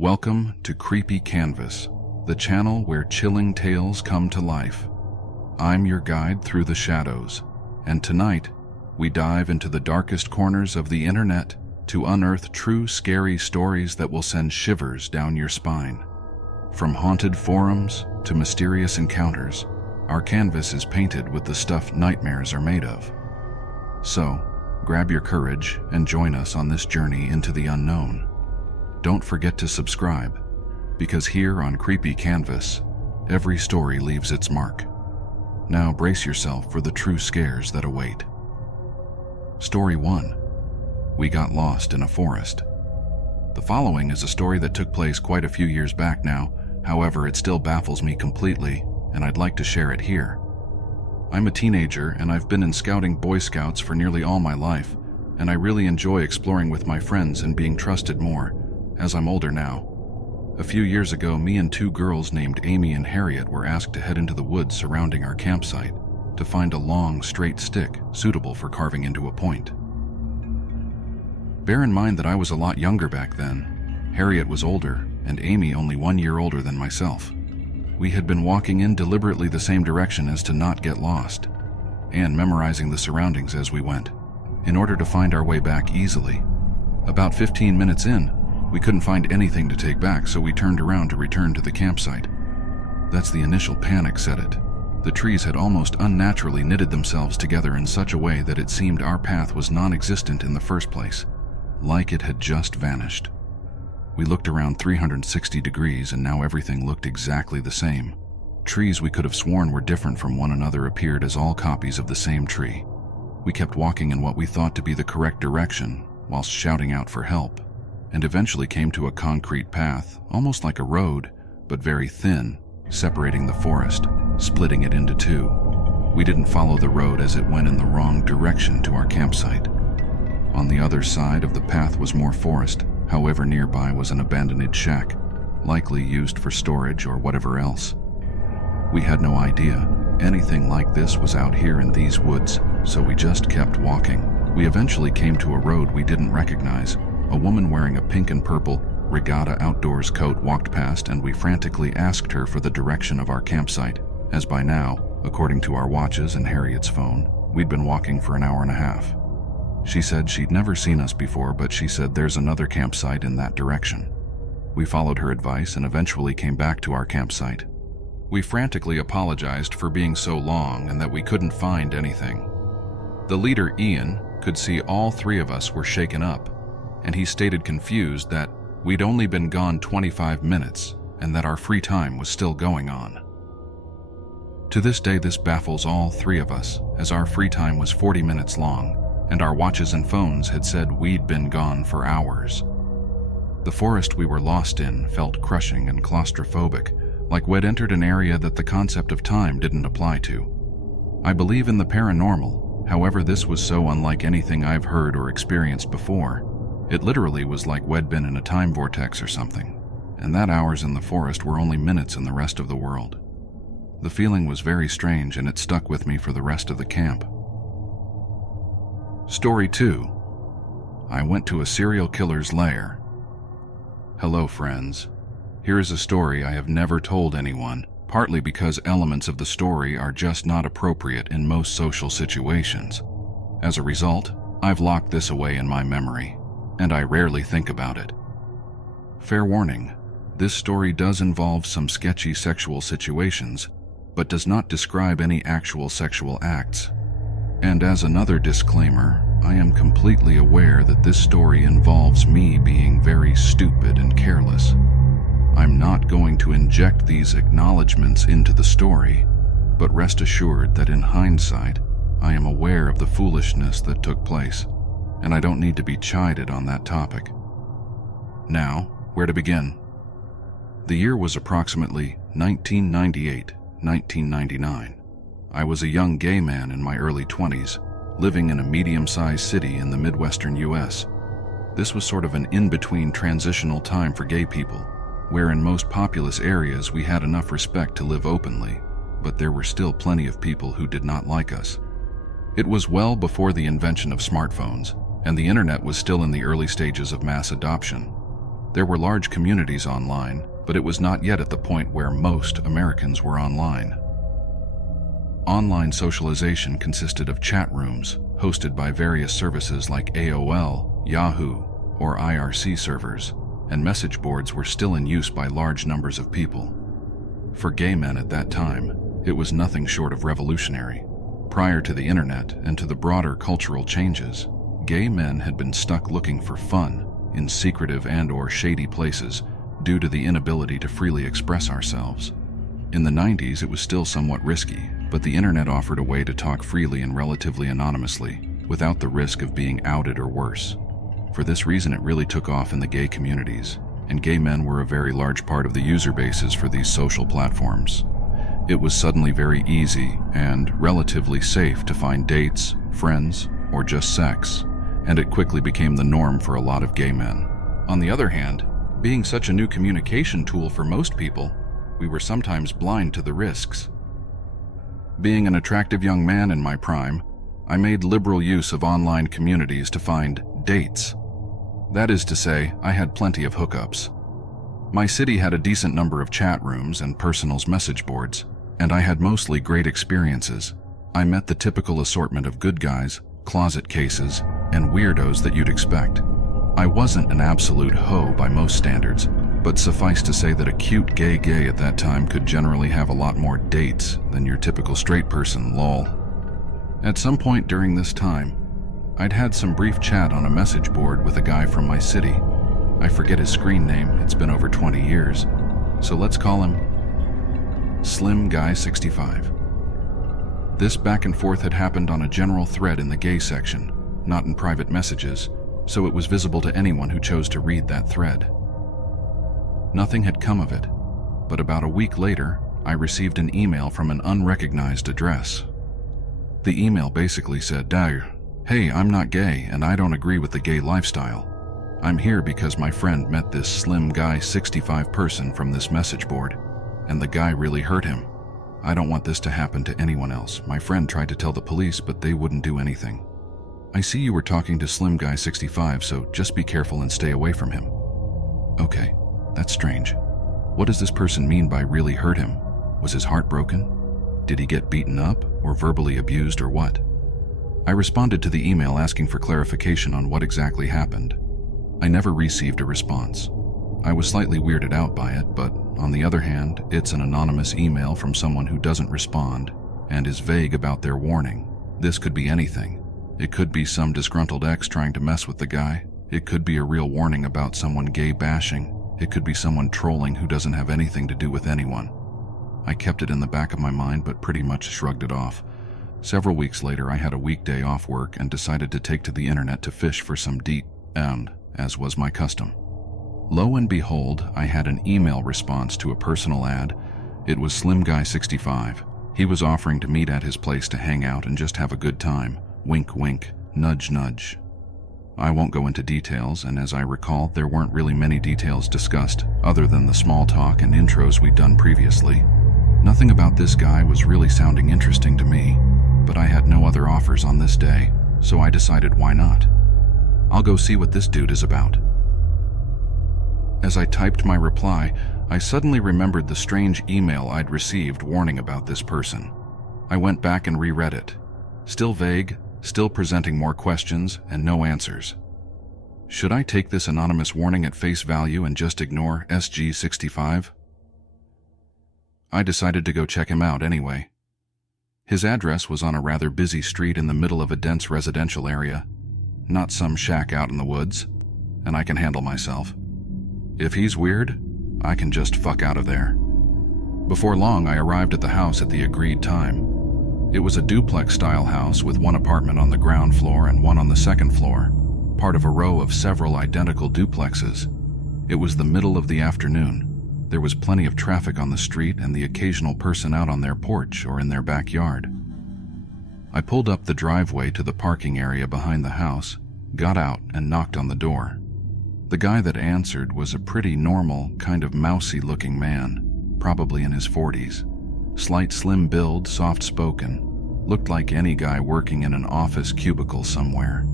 Welcome to Creepy Canvas, the channel where chilling tales come to life. I'm your guide through the shadows, and tonight we dive into the darkest corners of the internet to unearth true scary stories that will send shivers down your spine. From haunted forums to mysterious encounters, our canvas is painted with the stuff nightmares are made of. So, grab your courage and join us on this journey into the unknown. Don't forget to subscribe, because here on Creepy Canvas, every story leaves its mark. Now brace yourself for the true scares that await. Story 1. We got lost in a forest. The following is a story that took place quite a few years back now. However, it still baffles me completely, and I'd like to share it here. I'm a teenager, and I've been in scouting Boy Scouts for nearly all my life, and I really enjoy exploring with my friends and being trusted more, as I'm older now. A few years ago, me and two girls named Amy and Harriet were asked to head into the woods surrounding our campsite to find a long, straight stick suitable for carving into a point. Bear in mind that I was a lot younger back then. Harriet was older, and Amy only 1 year older than myself. We had been walking in deliberately the same direction as to not get lost, and memorizing the surroundings as we went, in order to find our way back easily. About 15 minutes in, we couldn't find anything to take back, so we turned around to return to the campsite. That's the initial panic set it. The trees had almost unnaturally knitted themselves together in such a way that it seemed our path was non-existent in the first place, like it had just vanished. We looked around 360 degrees and now everything looked exactly the same. Trees we could have sworn were different from one another appeared as all copies of the same tree. We kept walking in what we thought to be the correct direction, whilst shouting out for help, and eventually came to a concrete path, almost like a road, but very thin, separating the forest, splitting it into two. We didn't follow the road as it went in the wrong direction to our campsite. On the other side of the path was more forest, however nearby was an abandoned shack, likely used for storage or whatever else. We had no idea anything like this was out here in these woods, so we just kept walking. We eventually came to a road we didn't recognize. A woman wearing a pink and purple regatta outdoors coat walked past, and we frantically asked her for the direction of our campsite, as by now, according to our watches and Harriet's phone, we'd been walking for an hour and a half. She said she'd never seen us before, but she said there's another campsite in that direction. We followed her advice and eventually came back to our campsite. We frantically apologized for being so long and that we couldn't find anything. The leader, Ian, could see all three of us were shaken up, and he stated confused that we'd only been gone 25 minutes and that our free time was still going on. To this day, this baffles all three of us, as our free time was 40 minutes long, and our watches and phones had said we'd been gone for hours. The forest we were lost in felt crushing and claustrophobic, like we'd entered an area that the concept of time didn't apply to. I believe in the paranormal, however, this was so unlike anything I've heard or experienced before. It literally was like we'd been in a time vortex or something, and that hours in the forest were only minutes in the rest of the world. The feeling was very strange, and it stuck with me for the rest of the camp. Story 2. I went to a serial killer's lair. Hello, friends. Here is a story I have never told anyone, partly because elements of the story are just not appropriate in most social situations. As a result, I've locked this away in my memory, and I rarely think about it. Fair warning, this story does involve some sketchy sexual situations, but does not describe any actual sexual acts. And as another disclaimer, I am completely aware that this story involves me being very stupid and careless. I'm not going to inject these acknowledgments into the story, but rest assured that in hindsight, I am aware of the foolishness that took place, and I don't need to be chided on that topic. Now, where to begin? The year was approximately 1998-1999. I was a young gay man in my early 20s, living in a medium-sized city in the Midwestern US. This was sort of an in-between transitional time for gay people, where in most populous areas we had enough respect to live openly, but there were still plenty of people who did not like us. It was well before the invention of smartphones, and the internet was still in the early stages of mass adoption. There were large communities online, but it was not yet at the point where most Americans were online. Online socialization consisted of chat rooms hosted by various services like AOL, Yahoo, or IRC servers, and message boards were still in use by large numbers of people. For gay men at that time, it was nothing short of revolutionary. Prior to the internet and to the broader cultural changes, gay men had been stuck looking for fun in secretive and/or shady places due to the inability to freely express ourselves. In the 90s, it was still somewhat risky, but the internet offered a way to talk freely and relatively anonymously, without the risk of being outed or worse. For this reason, it really took off in the gay communities, and gay men were a very large part of the user bases for these social platforms. It was suddenly very easy and relatively safe to find dates, friends, or just sex, and it quickly became the norm for a lot of gay men. On the other hand, being such a new communication tool for most people, we were sometimes blind to the risks. Being an attractive young man in my prime, I made liberal use of online communities to find dates. That is to say, I had plenty of hookups. My city had a decent number of chat rooms and personals message boards, and I had mostly great experiences. I met the typical assortment of good guys, closet cases, and weirdos that you'd expect. I wasn't an absolute hoe by most standards, but suffice to say that a cute gay at that time could generally have a lot more dates than your typical straight person, lol. At some point during this time, I'd had some brief chat on a message board with a guy from my city. I forget his screen name, it's been over 20 years, so let's call him Slim Guy 65. This back and forth had happened on a general thread in the gay section, not in private messages, so it was visible to anyone who chose to read that thread. Nothing had come of it, but about a week later, I received an email from an unrecognized address. The email basically said, "Hey, I'm not gay and I don't agree with the gay lifestyle. I'm here because my friend met this Slim Guy 65 person from this message board, and the guy really hurt him. I don't want this to happen to anyone else. My friend tried to tell the police, but they wouldn't do anything. I see you were talking to Slim Guy 65, so just be careful and stay away from him." Okay, that's strange. What does this person mean by really hurt him? Was his heart broken? Did he get beaten up or verbally abused or what? I responded to the email asking for clarification on what exactly happened. I never received a response. I was slightly weirded out by it, but on the other hand, it's an anonymous email from someone who doesn't respond and is vague about their warning. This could be anything. It could be some disgruntled ex trying to mess with the guy. It could be a real warning about someone gay bashing. It could be someone trolling who doesn't have anything to do with anyone. I kept it in the back of my mind, but pretty much shrugged it off. Several weeks later, I had a weekday off work and decided to take to the internet to fish for some deep and, as was my custom. Lo and behold, I had an email response to a personal ad. It was Slim Guy 65. He was offering to meet at his place to hang out and just have a good time. Wink, wink, nudge, nudge. I won't go into details, and as I recall, there weren't really many details discussed, other than the small talk and intros we'd done previously. Nothing about this guy was really sounding interesting to me, but I had no other offers on this day, so I decided why not. I'll go see what this dude is about. As I typed my reply, I suddenly remembered the strange email I'd received warning about this person. I went back and reread it. Still vague, still presenting more questions and no answers. Should I take this anonymous warning at face value and just ignore SG65? I decided to go check him out anyway. His address was on a rather busy street in the middle of a dense residential area, not some shack out in the woods, and I can handle myself. If he's weird, I can just fuck out of there. Before long, I arrived at the house at the agreed time. It was a duplex-style house with one apartment on the ground floor and one on the second floor, part of a row of several identical duplexes. It was the middle of the afternoon. There was plenty of traffic on the street and the occasional person out on their porch or in their backyard. I pulled up the driveway to the parking area behind the house, got out, and knocked on the door. The guy that answered was a pretty normal, kind of mousy-looking man, probably in his 40s. Slight slim build, soft-spoken, looked like any guy working in an office cubicle somewhere.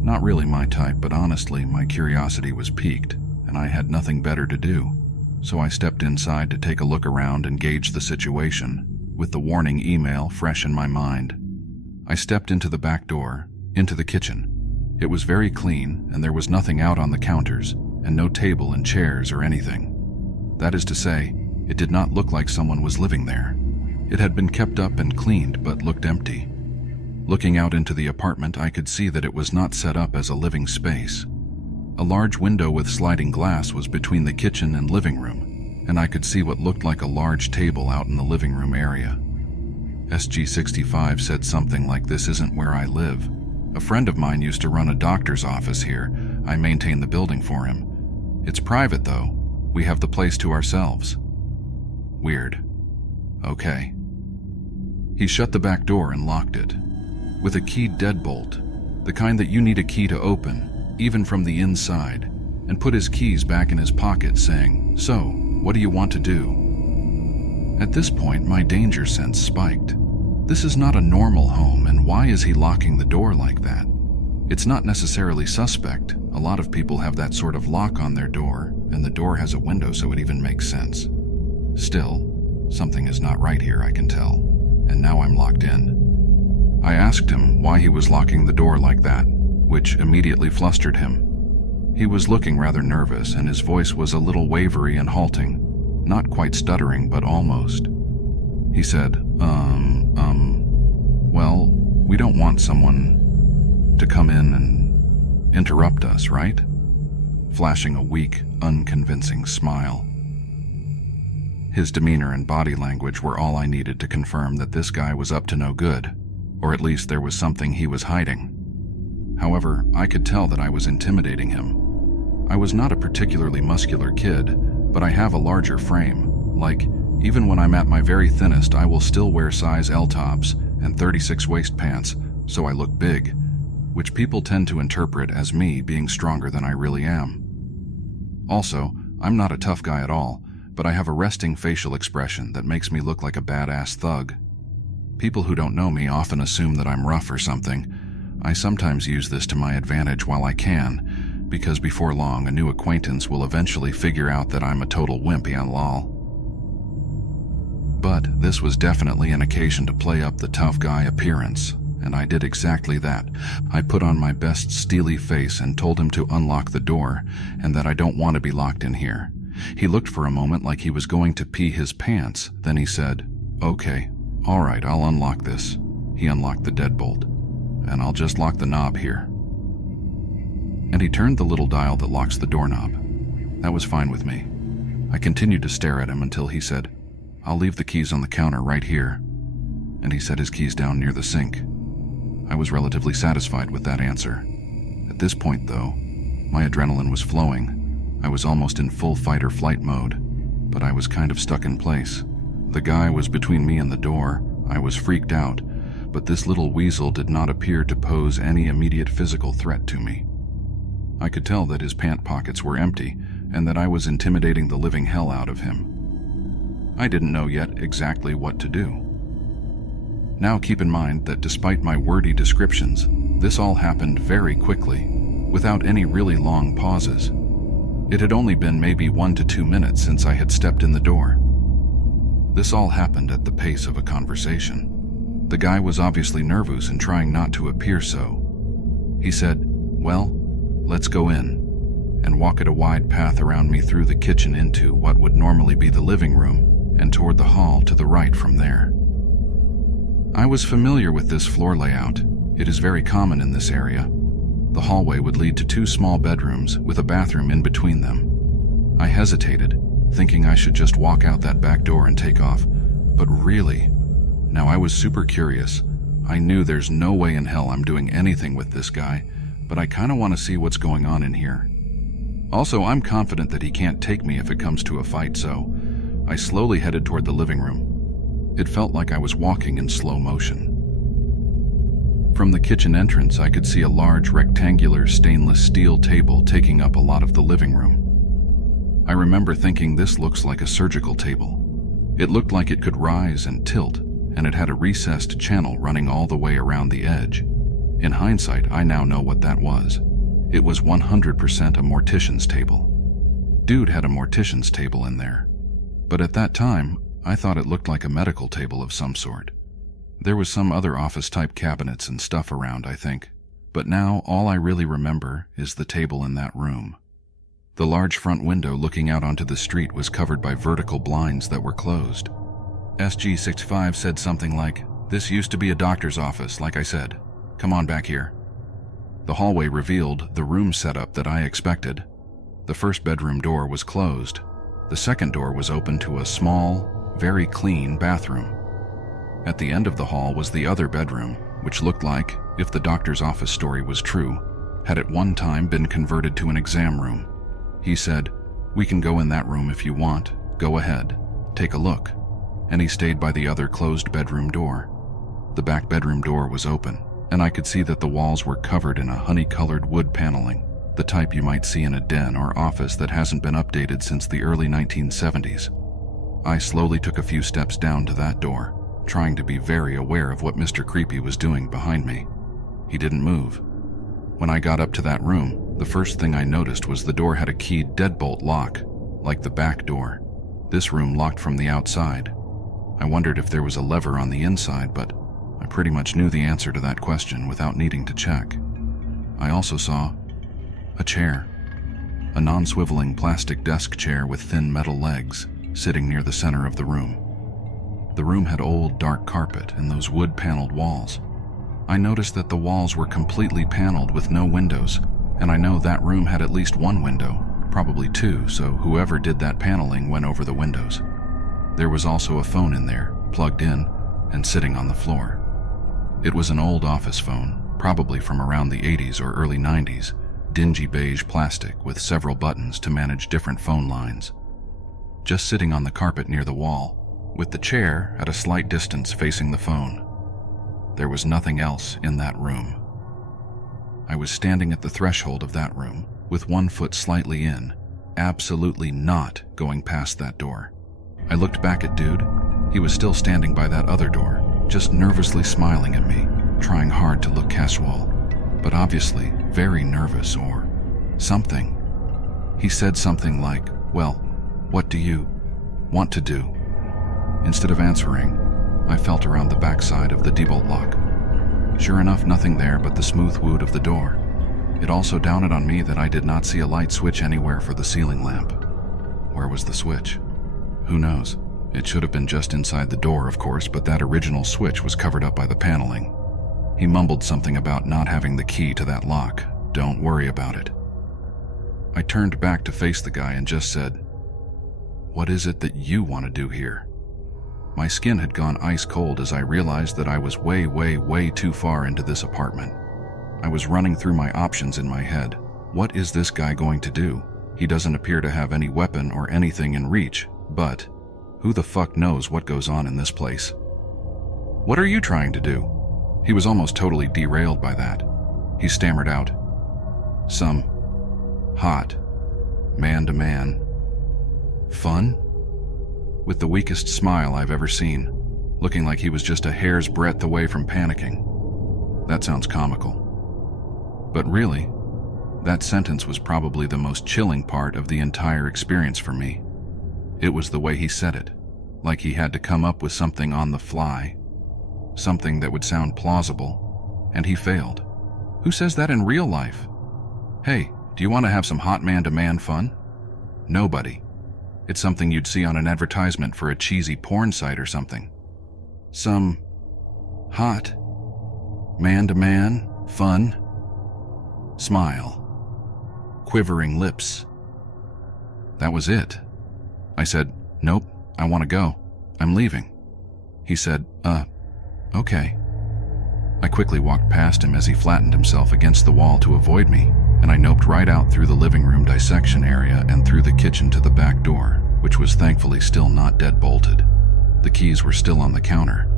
Not really my type, but honestly, my curiosity was piqued, and I had nothing better to do, so I stepped inside to take a look around and gauge the situation, with the warning email fresh in my mind. I stepped into the back door, into the kitchen. It was very clean, and there was nothing out on the counters, and no table and chairs or anything. That is to say, it did not look like someone was living there. It had been kept up and cleaned, but looked empty. Looking out into the apartment, I could see that it was not set up as a living space. A large window with sliding glass was between the kitchen and living room, and I could see what looked like a large table out in the living room area. SG65 said something like, "This isn't where I live. A friend of mine used to run a doctor's office here. I maintain the building for him. It's private though. We have the place to ourselves." Weird. Okay. He shut the back door and locked it. With a keyed deadbolt, the kind that you need a key to open, even from the inside, and put his keys back in his pocket, saying, "So, what do you want to do?" At this point, my danger sense spiked. This is not a normal home, and why is he locking the door like that? It's not necessarily suspect. A lot of people have that sort of lock on their door, and the door has a window, so it even makes sense. Still, something is not right here, I can tell, and now I'm locked in. I asked him why he was locking the door like that, which immediately flustered him. He was looking rather nervous, and his voice was a little wavery and halting, not quite stuttering, but almost. He said, well, we don't want someone to come in and interrupt us, right?" Flashing a weak, unconvincing smile. His demeanor and body language were all I needed to confirm that this guy was up to no good, or at least there was something he was hiding. However, I could tell that I was intimidating him. I was not a particularly muscular kid, but I have a larger frame. Like, even when I'm at my very thinnest, I will still wear size L tops and 36 waist pants, so I look big, which people tend to interpret as me being stronger than I really am. Also, I'm not a tough guy at all, but I have a resting facial expression that makes me look like a badass thug. People who don't know me often assume that I'm rough or something. I sometimes use this to my advantage while I can, because before long a new acquaintance will eventually figure out that I'm a total wimpy and lol. But this was definitely an occasion to play up the tough guy appearance, and I did exactly that. I put on my best steely face and told him to unlock the door, and that I don't want to be locked in here. He looked for a moment like he was going to pee his pants, then he said, "Okay, all right, I'll unlock this." He unlocked the deadbolt, "And I'll just lock the knob here." And he turned the little dial that locks the doorknob. That was fine with me. I continued to stare at him until he said, "I'll leave the keys on the counter right here." And he set his keys down near the sink. I was relatively satisfied with that answer. At this point, though, my adrenaline was flowing. I was almost in full fight or flight mode, but I was kind of stuck in place. The guy was between me and the door. I was freaked out, but this little weasel did not appear to pose any immediate physical threat to me. I could tell that his pant pockets were empty, and that I was intimidating the living hell out of him. I didn't know yet exactly what to do. Now keep in mind that despite my wordy descriptions, this all happened very quickly, without any really long pauses. It had only been maybe 1 to 2 minutes since I had stepped in the door. This all happened at the pace of a conversation. The guy was obviously nervous and trying not to appear so. He said, "Well, let's go in," and walked a wide path around me through the kitchen into what would normally be the living room, and toward the hall to the right from there. I was familiar with this floor layout. It is very common in this area. The hallway would lead to 2 small bedrooms with a bathroom in between them. I hesitated, thinking I should just walk out that back door and take off, but really, now I was super curious. I knew there's no way in hell I'm doing anything with this guy, but I kinda want to see what's going on in here. Also, I'm confident that he can't take me if it comes to a fight, so I slowly headed toward the living room. It felt like I was walking in slow motion. From the kitchen entrance, I could see a large rectangular stainless steel table taking up a lot of the living room. I remember thinking, this looks like a surgical table. It looked like it could rise and tilt, and it had a recessed channel running all the way around the edge. In hindsight, I now know what that was. It was 100% a mortician's table. Dude had a mortician's table in there. But at that time, I thought it looked like a medical table of some sort. There was some other office-type cabinets and stuff around, I think. But now all I really remember is the table in that room. The large front window looking out onto the street was covered by vertical blinds that were closed. SG-65 said something like, "This used to be a doctor's office, like I said. Come on back here." The hallway revealed the room setup that I expected. The first bedroom door was closed. The second door was open to a small, very clean bathroom. At the end of the hall was the other bedroom, which looked like, if the doctor's office story was true, had at one time been converted to an exam room. He said, "We can go in that room if you want. Go ahead. Take a look." And he stayed by the other closed bedroom door. The back bedroom door was open, and I could see that the walls were covered in a honey-colored wood paneling, the type you might see in a den or office that hasn't been updated since the early 1970s. I slowly took a few steps down to that door, trying to be very aware of what Mr. Creepy was doing behind me. He didn't move. When I got up to that room, the first thing I noticed was the door had a keyed deadbolt lock, like the back door. This room locked from the outside. I wondered if there was a lever on the inside, but I pretty much knew the answer to that question without needing to check. I also saw a chair, a non-swiveling plastic desk chair with thin metal legs, sitting near the center of the room. The room had old, dark carpet and those wood-paneled walls. I noticed that the walls were completely paneled with no windows, and I know that room had at least one window, probably two, so whoever did that paneling went over the windows. There was also a phone in there, plugged in, and sitting on the floor. It was an old office phone, probably from around the 80s or early 90s, dingy beige plastic with several buttons to manage different phone lines. Just sitting on the carpet near the wall, with the chair at a slight distance facing the phone. There was nothing else in that room. I was standing at the threshold of that room, with one foot slightly in, absolutely not going past that door. I looked back at Dude. He was still standing by that other door, just nervously smiling at me, trying hard to look casual, but obviously very nervous or something. He said something like, "Well, what do you want to do?" Instead of answering, I felt around the backside of the debolt lock. Sure enough, nothing there but the smooth wood of the door. It also dawned on me that I did not see a light switch anywhere for the ceiling lamp. Where was the switch? Who knows? It should have been just inside the door, of course, but that original switch was covered up by the paneling. He mumbled something about not having the key to that lock. Don't worry about it. I turned back to face the guy and just said, "What is it that you want to do here?" My skin had gone ice cold as I realized that I was way too far into this apartment. I was running through my options in my head. What is this guy going to do? He doesn't appear to have any weapon or anything in reach, but who the fuck knows what goes on in this place? "What are you trying to do?" He was almost totally derailed by that. He stammered out, "Some hot, man-to-man fun?" With the weakest smile I've ever seen, looking like he was just a hair's breadth away from panicking. That sounds comical. But really, that sentence was probably the most chilling part of the entire experience for me. It was the way he said it, like he had to come up with something on the fly, something that would sound plausible, and he failed. Who says that in real life? Hey, do you want to have some hot man-to-man fun? Nobody. It's something you'd see on an advertisement for a cheesy porn site or something. Some hot man-to-man fun? Smile. Quivering lips. That was it. I said, "Nope, I want to go. I'm leaving." He said, okay. I quickly walked past him as he flattened himself against the wall to avoid me, and I noped right out through the living room dissection area and through the kitchen to the back door, which was thankfully still not dead-bolted. The keys were still on the counter.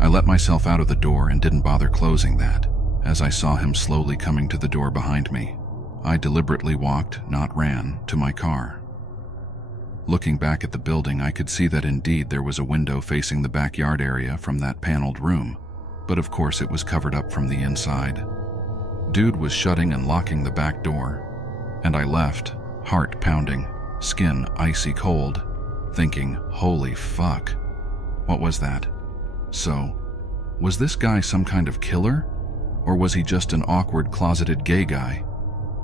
I let myself out of the door and didn't bother closing that. As I saw him slowly coming to the door behind me, I deliberately walked, not ran, to my car. Looking back at the building, I could see that indeed there was a window facing the backyard area from that paneled room, but of course it was covered up from the inside. Dude was shutting and locking the back door, and I left, heart pounding. skin icy cold, thinking, holy fuck, what was that? So, was this guy some kind of killer? Or was he just an awkward closeted gay guy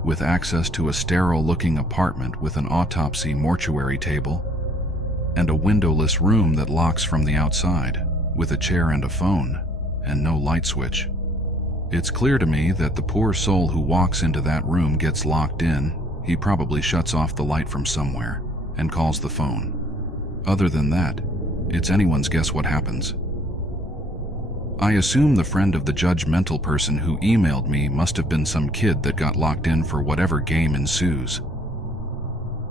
with access to a sterile-looking apartment with an autopsy mortuary table and a windowless room that locks from the outside with a chair and a phone and no light switch? It's clear to me that the poor soul who walks into that room gets locked in. He probably shuts off the light from somewhere and calls the phone. Other than that, it's anyone's guess what happens. I assume the friend of the judgmental person who emailed me must have been some kid that got locked in for whatever game ensues.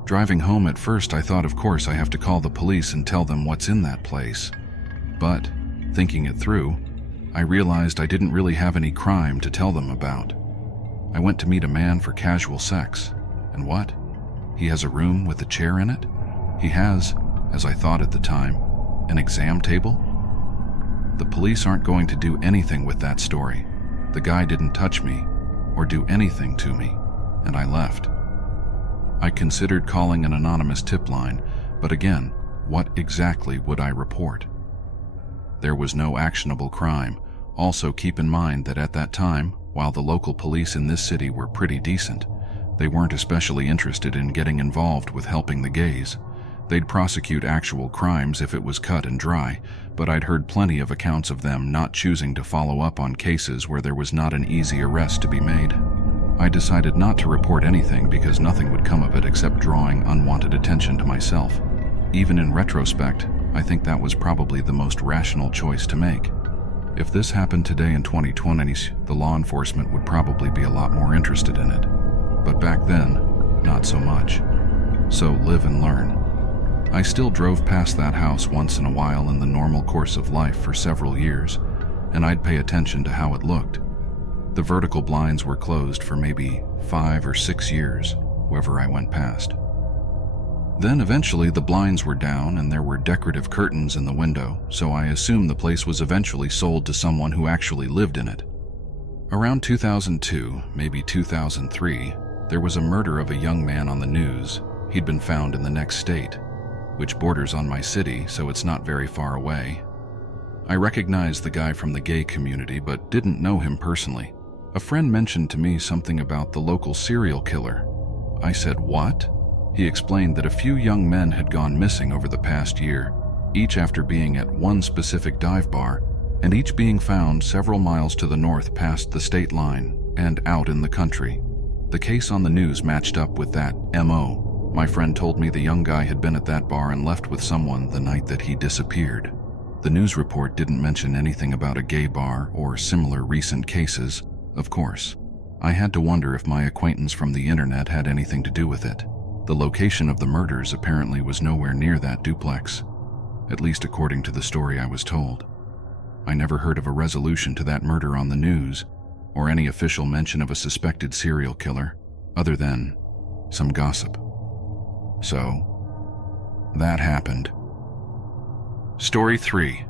Driving home at first, I thought, of course, I have to call the police and tell them what's in that place. But, thinking it through, I realized I didn't really have any crime to tell them about. I went to meet a man for casual sex. And what? He has a room with a chair in it? He has, as I thought at the time, an exam table? The police aren't going to do anything with that story. The guy didn't touch me or do anything to me, and I left. I considered calling an anonymous tip line, but again, what exactly would I report? There was no actionable crime. Also, keep in mind that at that time, while the local police in this city were pretty decent, they weren't especially interested in getting involved with helping the gays. They'd prosecute actual crimes if it was cut and dry, but I'd heard plenty of accounts of them not choosing to follow up on cases where there was not an easy arrest to be made. I decided not to report anything because nothing would come of it except drawing unwanted attention to myself. Even in retrospect, I think that was probably the most rational choice to make. If this happened today in 2020, the law enforcement would probably be a lot more interested in it. But back then, not so much. So live and learn. I still drove past that house once in a while in the normal course of life for several years, and I'd pay attention to how it looked. The vertical blinds were closed for maybe 5 or 6 years, wherever I went past. Then eventually the blinds were down and there were decorative curtains in the window, so I assumed the place was eventually sold to someone who actually lived in it. Around 2002, maybe 2003, there was a murder of a young man on the news. He'd been found in the next state, which borders on my city, so it's not very far away. I recognized the guy from the gay community, but didn't know him personally. A friend mentioned to me something about the local serial killer. I said, "What?" He explained that a few young men had gone missing over the past year, each after being at one specific dive bar, and each being found several miles to the north past the state line and out in the country. The case on the news matched up with that MO. My friend told me the young guy had been at that bar and left with someone the night that he disappeared. The news report didn't mention anything about a gay bar or similar recent cases, of course. I had to wonder if my acquaintance from the internet had anything to do with it. The location of the murders apparently was nowhere near that duplex, at least according to the story I was told. I never heard of a resolution to that murder on the news, or any official mention of a suspected serial killer, other than some gossip. So, that happened. Story 3.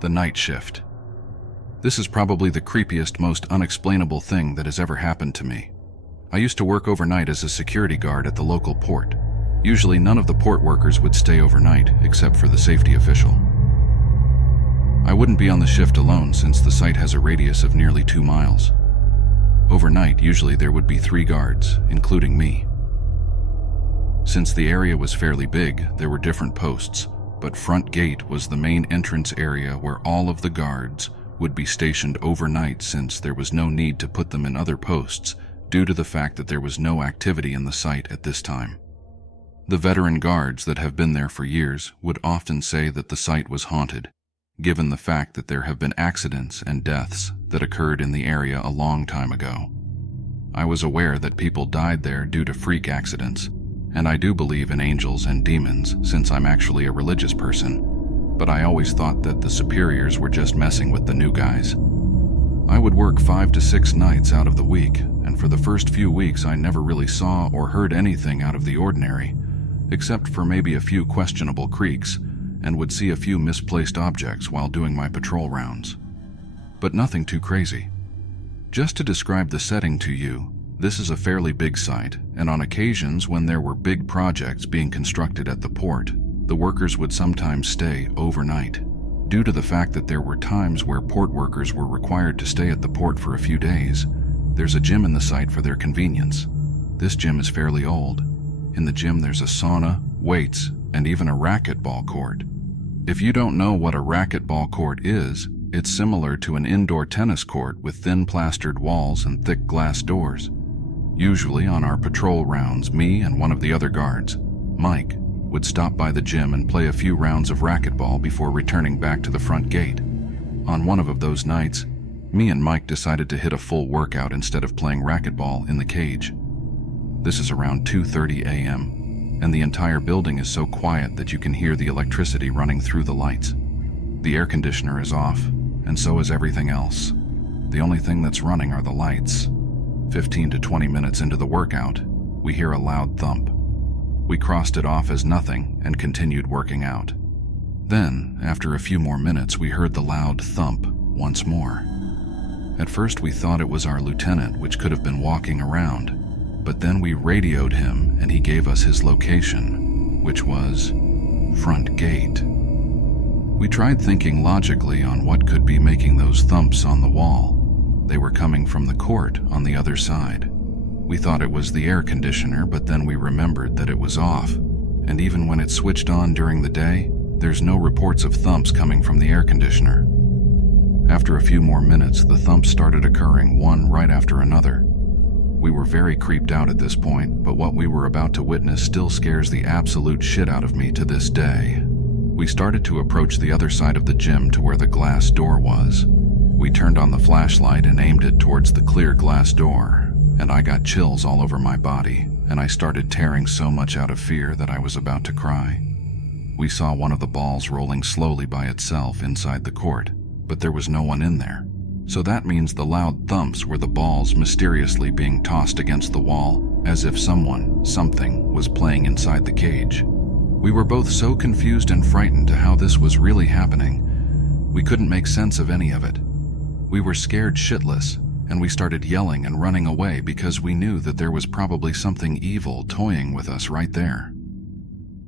The Night Shift. This is probably the creepiest, most unexplainable thing that has ever happened to me. I used to work overnight as a security guard at the local port. Usually none of the port workers would stay overnight, except for the safety official. I wouldn't be on the shift alone since the site has a radius of nearly 2 miles. Overnight, usually there would be 3 guards, including me. Since the area was fairly big, there were different posts, but front gate was the main entrance area where all of the guards would be stationed overnight since there was no need to put them in other posts due to the fact that there was no activity in the site at this time. The veteran guards that have been there for years would often say that the site was haunted, given the fact that there have been accidents and deaths that occurred in the area a long time ago. I was aware that people died there due to freak accidents, and I do believe in angels and demons since I'm actually a religious person, but I always thought that the superiors were just messing with the new guys. I would work 5 to 6 nights out of the week, and for the first few weeks I never really saw or heard anything out of the ordinary, except for maybe a few questionable creaks, and would see a few misplaced objects while doing my patrol rounds. But nothing too crazy. Just to describe the setting to you, This is a fairly big site, and on occasions when there were big projects being constructed at the port, the workers would sometimes stay overnight. Due to the fact that there were times where port workers were required to stay at the port for a few days, there's a gym in the site for their convenience. This gym is fairly old. In the gym there's a sauna, weights, and even a racquetball court. If you don't know what a racquetball court is, it's similar to an indoor tennis court with thin plastered walls and thick glass doors. Usually on our patrol rounds, me and one of the other guards, Mike, would stop by the gym and play a few rounds of racquetball before returning back to the front gate. On one of those nights, me and Mike decided to hit a full workout instead of playing racquetball in the cage. This is around 2:30 a.m., and the entire building is so quiet that you can hear the electricity running through the lights. The air conditioner is off, and so is everything else. The only thing that's running are the lights. 15 to 20 minutes into the workout, we hear a loud thump. We crossed it off as nothing and continued working out. Then, after a few more minutes, we heard the loud thump once more. At first we thought it was our lieutenant, which could have been walking around, but then we radioed him and he gave us his location, which was front gate. We tried thinking logically on what could be making those thumps on the wall. They were coming from the court on the other side. We thought it was the air conditioner, but then we remembered that it was off, and even when it's switched on during the day, there's no reports of thumps coming from the air conditioner. After a few more minutes, the thumps started occurring one right after another. We were very creeped out at this point, but what we were about to witness still scares the absolute shit out of me to this day. We started to approach the other side of the gym to where the glass door was. We turned on the flashlight and aimed it towards the clear glass door, and I got chills all over my body, and I started tearing so much out of fear that I was about to cry. We saw one of the balls rolling slowly by itself inside the court, but there was no one in there. So that means the loud thumps were the balls mysteriously being tossed against the wall, as if something was playing inside the cage. We were both so confused and frightened to how this was really happening. We couldn't make sense of any of it. We were scared shitless, and we started yelling and running away because we knew that there was probably something evil toying with us right there.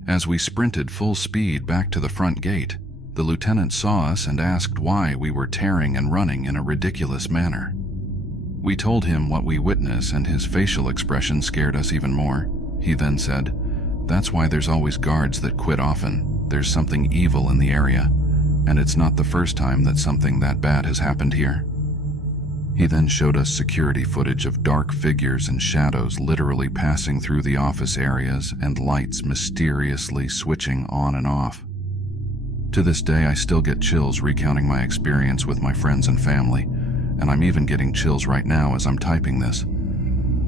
As we sprinted full speed back to the front gate, the lieutenant saw us and asked why we were tearing and running in a ridiculous manner. We told him what we witnessed, and his facial expression scared us even more. He then said, "That's why there's always guards that quit often. There's something evil in the area, and it's not the first time that something that bad has happened here." He then showed us security footage of dark figures and shadows literally passing through the office areas and lights mysteriously switching on and off. To this day, I still get chills recounting my experience with my friends and family, and I'm even getting chills right now as I'm typing this.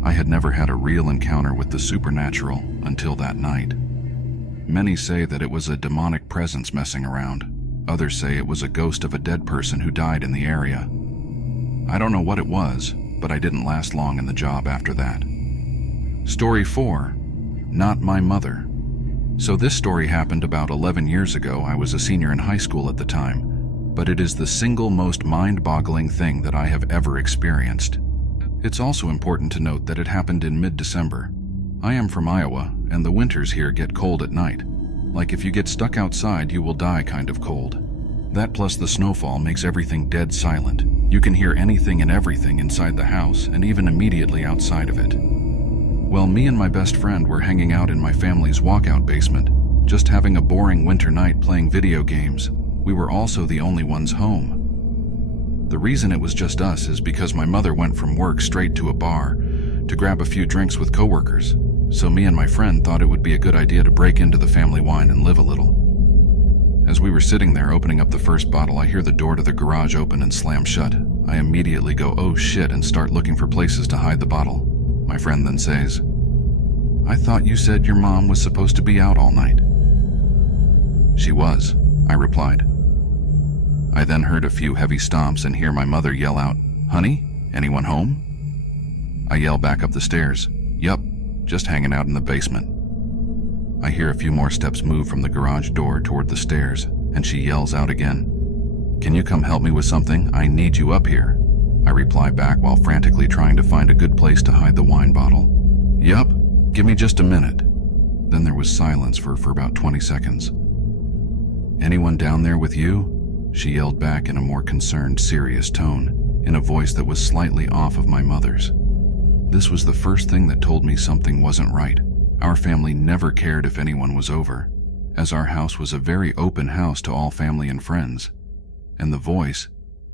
I had never had a real encounter with the supernatural until that night. Many say that it was a demonic presence messing around. Others say it was a ghost of a dead person who died in the area. I don't know what it was, but I didn't last long in the job after that. Story 4. Not my mother. So this story happened about 11 years ago. I was a senior in high school at the time, but it is the single most mind-boggling thing that I have ever experienced. It's also important to note that it happened in mid-December. I am from Iowa, and the winters here get cold at night. Like if you get stuck outside, you will die kind of cold. That plus the snowfall makes everything dead silent. You can hear anything and everything inside the house and even immediately outside of it. Well, me and my best friend were hanging out in my family's walkout basement, just having a boring winter night playing video games. We were also the only ones home. The reason it was just us is because my mother went from work straight to a bar to grab a few drinks with coworkers, so me and my friend thought it would be a good idea to break into the family wine and live a little. As we were sitting there opening up the first bottle, I hear the door to the garage open and slam shut. I immediately go, "Oh shit," and start looking for places to hide the bottle. My friend then says, "I thought you said your mom was supposed to be out all night." "She was," I replied. I then heard a few heavy stomps and hear my mother yell out, "Honey, anyone home?" I yell back up the stairs, "Yup, just hanging out in the basement." I hear a few more steps move from the garage door toward the stairs, and she yells out again, "Can you come help me with something? I need you up here." I reply back while frantically trying to find a good place to hide the wine bottle. Yup, give me just a minute. Then there was silence for about 20 seconds. Anyone down there with you? She yelled back in a more concerned, serious tone, in a voice that was slightly off of my mother's. This was the first thing that told me something wasn't right. Our family never cared if anyone was over, as our house was a very open house to all family and friends. And the voice,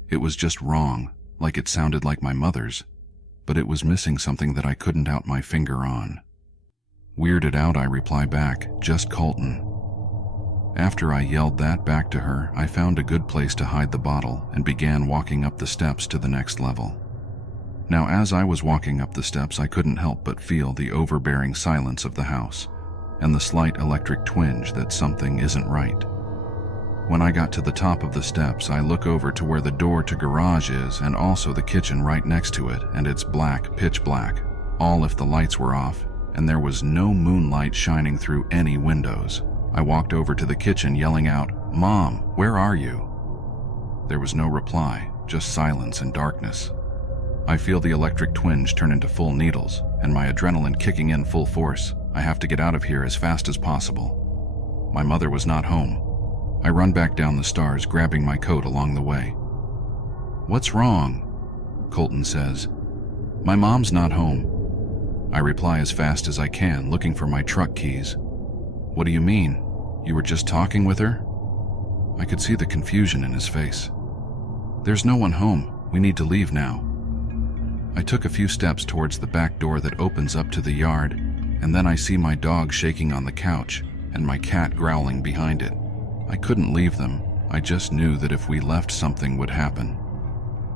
it was just wrong, like it sounded like my mother's, but it was missing something that I couldn't out my finger on. Weirded out, I reply back, just Colton. After I yelled that back to her, I found a good place to hide the bottle and began walking up the steps to the next level. Now, as I was walking up the steps, I couldn't help but feel the overbearing silence of the house and the slight electric twinge that something isn't right. When I got to the top of the steps, I look over to where the door to garage is and also the kitchen right next to it, and it's black, pitch black, all if the lights were off, and there was no moonlight shining through any windows. I walked over to the kitchen yelling out, "Mom, where are you?" There was no reply, just silence and darkness. I feel the electric twinge turn into full needles, and my adrenaline kicking in full force. I have to get out of here as fast as possible. My mother was not home. I run back down the stairs, grabbing my coat along the way. "What's wrong?" Colton says. "My mom's not home." I reply as fast as I can, looking for my truck keys. "What do you mean? You were just talking with her?" I could see the confusion in his face. "There's no one home. We need to leave now." I took a few steps towards the back door that opens up to the yard, and then I see my dog shaking on the couch and my cat growling behind it. I couldn't leave them. I just knew that if we left, something would happen.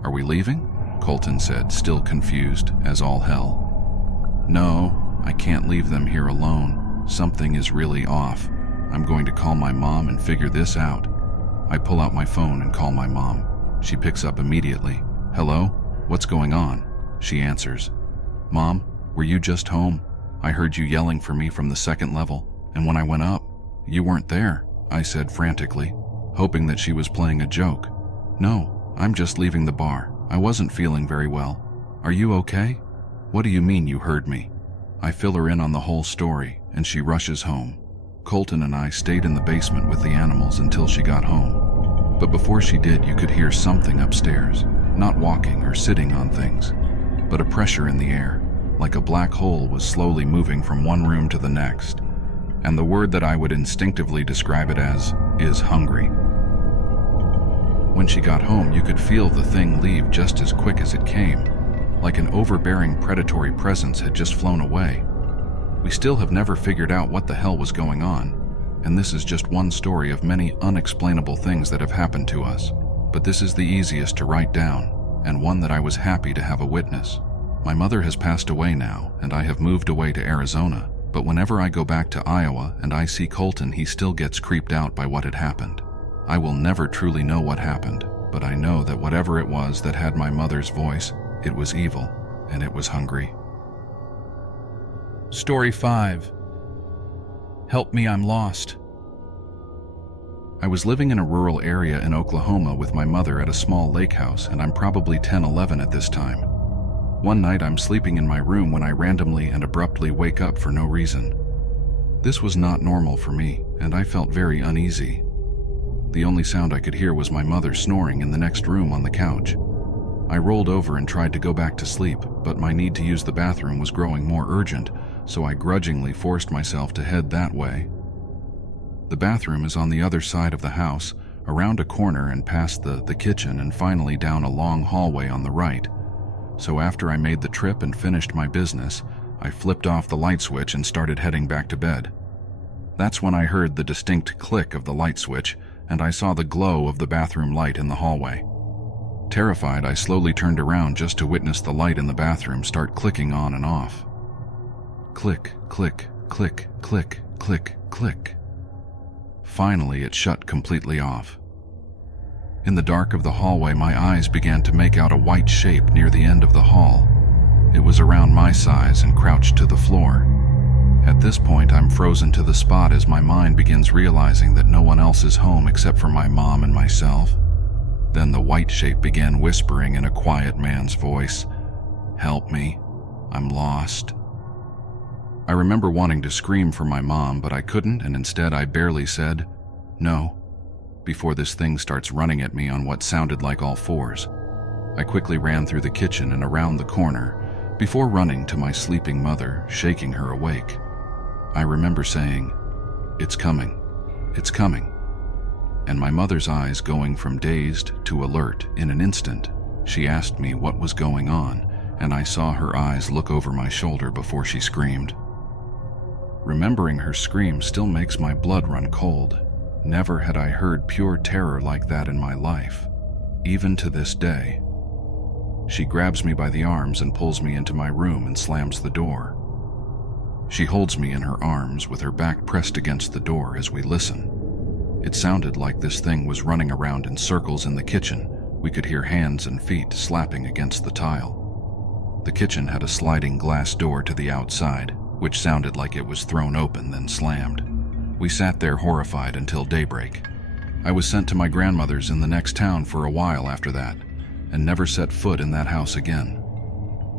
"Are we leaving?" Colton said, still confused as all hell. "No, I can't leave them here alone. Something is really off. I'm going to call my mom and figure this out." I pull out my phone and call my mom. She picks up immediately. "Hello? What's going on?" She answers. "Mom, were you just home? I heard you yelling for me from the second level, and when I went up, you weren't there," I said frantically, hoping that she was playing a joke. "No, I'm just leaving the bar. I wasn't feeling very well. Are you okay?" "What do you mean you heard me?" I fill her in on the whole story, and she rushes home. Colton and I stayed in the basement with the animals until she got home. But before she did, you could hear something upstairs, not walking or sitting on things, but a pressure in the air, like a black hole was slowly moving from one room to the next. And the word that I would instinctively describe it as is hungry. When she got home, you could feel the thing leave just as quick as it came, like an overbearing predatory presence had just flown away. We still have never figured out what the hell was going on, and this is just one story of many unexplainable things that have happened to us. But this is the easiest to write down, and one that I was happy to have a witness. My mother has passed away now, and I have moved away to Arizona, but whenever I go back to Iowa and I see Colton, he still gets creeped out by what had happened. I will never truly know what happened, but I know that whatever it was that had my mother's voice, it was evil, and it was hungry. Story 5. Help me, I'm lost. I was living in a rural area in Oklahoma with my mother at a small lake house, and I'm probably 10-11 at this time. One night I'm sleeping in my room when I randomly and abruptly wake up for no reason. This was not normal for me, and I felt very uneasy. The only sound I could hear was my mother snoring in the next room on the couch. I rolled over and tried to go back to sleep, but my need to use the bathroom was growing more urgent, so I grudgingly forced myself to head that way. The bathroom is on the other side of the house, around a corner and past the kitchen, and finally down a long hallway on the right. So after I made the trip and finished my business, I flipped off the light switch and started heading back to bed. That's when I heard the distinct click of the light switch, and I saw the glow of the bathroom light in the hallway. Terrified, I slowly turned around just to witness the light in the bathroom start clicking on and off. Click, click, click, click, click, click. Finally, it shut completely off. In the dark of the hallway, my eyes began to make out a white shape near the end of the hall. It was around my size and crouched to the floor. At this point, I'm frozen to the spot as my mind begins realizing that no one else is home except for my mom and myself. Then the white shape began whispering in a quiet man's voice, "Help me, I'm lost." I remember wanting to scream for my mom, but I couldn't, and instead I barely said, "No," before this thing starts running at me on what sounded like all fours. I quickly ran through the kitchen and around the corner before running to my sleeping mother, shaking her awake. I remember saying, "It's coming, it's coming," and my mother's eyes going from dazed to alert in an instant. She asked me what was going on, and I saw her eyes look over my shoulder before she screamed. Remembering her scream still makes my blood run cold. Never had I heard pure terror like that in my life, even to this day. She grabs me by the arms and pulls me into my room and slams the door. She holds me in her arms with her back pressed against the door as we listen. It sounded like this thing was running around in circles in the kitchen. We could hear hands and feet slapping against the tile. The kitchen had a sliding glass door to the outside, which sounded like it was thrown open then slammed. We sat there horrified until daybreak. I was sent to my grandmother's in the next town for a while after that, and never set foot in that house again.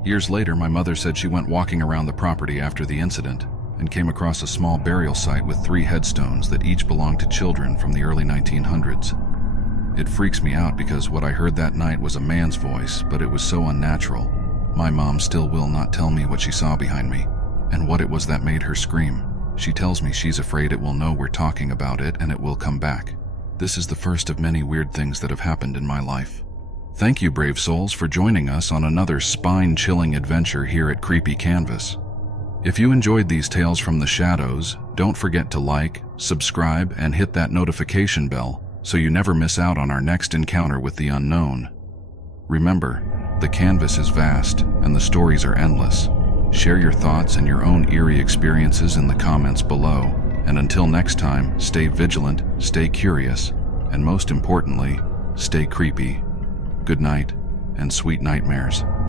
Years later, my mother said she went walking around the property after the incident and came across a small burial site with 3 headstones that each belonged to children from the early 1900s. It freaks me out because what I heard that night was a man's voice, but it was so unnatural. My mom still will not tell me what she saw behind me and what it was that made her scream. She tells me she's afraid it will know we're talking about it and it will come back. This is the first of many weird things that have happened in my life. Thank you, brave souls, for joining us on another spine-chilling adventure here at Creepy Canvas. If you enjoyed these tales from the shadows, don't forget to like, subscribe, and hit that notification bell so you never miss out on our next encounter with the unknown. Remember, the canvas is vast and the stories are endless. Share your thoughts and your own eerie experiences in the comments below. And until next time, stay vigilant, stay curious, and most importantly, stay creepy. Good night and sweet nightmares.